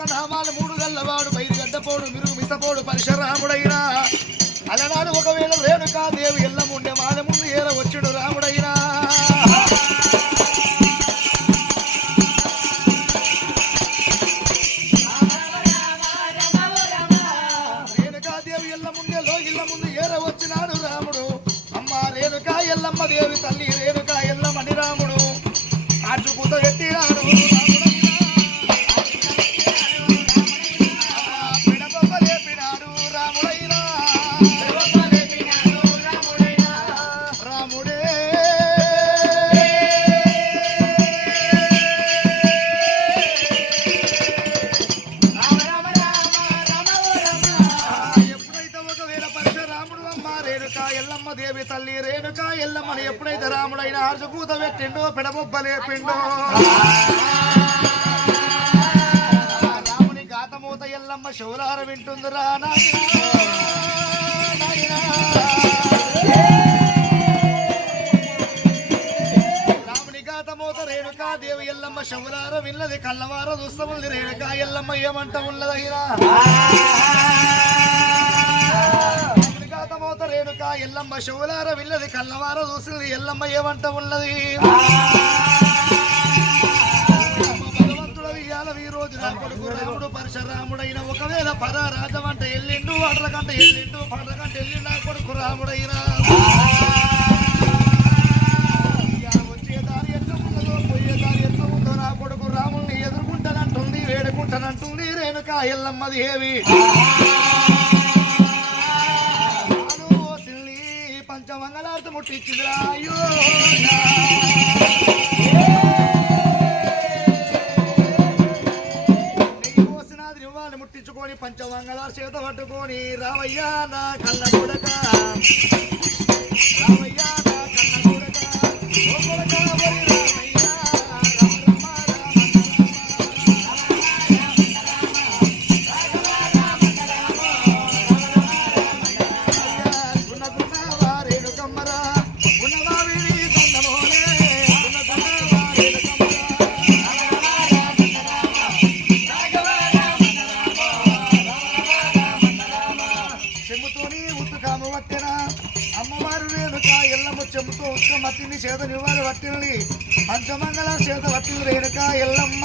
ఒక నామాలు మూడు గల్లవాడు బయలు గడ్డపోడు మిరుగు మిసపోడు పరశురాముడైనా అలనాడు ఒకవేళ రేణుకాదేవి ఎల్లముండే మాల ముందు ఏల వచ్చుడు రాముడైనా రేణుకాదేవి ఎల్లముండే లోగిళ్ళ ముందు ఏల వచ్చినాడు రాముడు అమ్మ రేణుకా ఎల్లమ్మ దేవి తల్లి రేణుకా ఎల్లమ్మని రాముడు ఆచుకుత ఎట్టినాడు దేవి తల్లి రేణుకా ఎల్లమ్మని ఎప్పుడైతే రాముడైన ఆర్జపూత పెట్టిండో పెడబొబ్బలేపిండో రాముని గాతమూత ఎల్లమ్మ శౌలార వింటుందిరా రాముని గాతమూత రేణుకా దేవి ఎల్లమ్మ శౌలార విన్నది కళ్ళవార దుస్తముంది రేణుకా ఎల్లమ్మ ఏమంట ఉన్నదైనా రేణుకా ఎల్లమ్మ శివులార విల్లది కళ్ళవార చూసింది ఎల్లమ్మ ఏమంట ఉన్నది భగవంతుడు ఇయ్యాల ఈ రోజు నా కొడుకు రాముడు పరశురాముడైన ఒకవేళ పరారాజం అంటే ఎల్లిండు అడ్రకంట ఎల్లిండు పడ్రకంట ఎల్లిండు నా కొడుకు రాముడైనా వచ్చే దారి ఎట్లా ఉన్నదో పోయే దారి ఎట్లా ఉందో నా కొడుకు రాముడిని ఎదుర్కొంటానంటుంది వేడుకుంటానంటుంది రేణుకా ఎల్లమ్మది ఏవి పంచమంగళార్థం ముట్టించిందిరా అయ్యో నెయ్యి పోసినాది ఇవ్వాలి ముట్టించుకొని పంచమంగళారు చేత పట్టుకొని రావయ్యా నా కళ్ళ కొడక రావయ్యా నా కళ్ళ కొడక ఓ కొడక అమ్మవారు రేణుకా ఎల్లమ్మ చెంపుతో ఉత్త మట్టిని చేత నివ్వాలి వట్టిల్ని పంచమంగళ చేత వట్టిల్ని రేణుకా ఎల్లమ్మ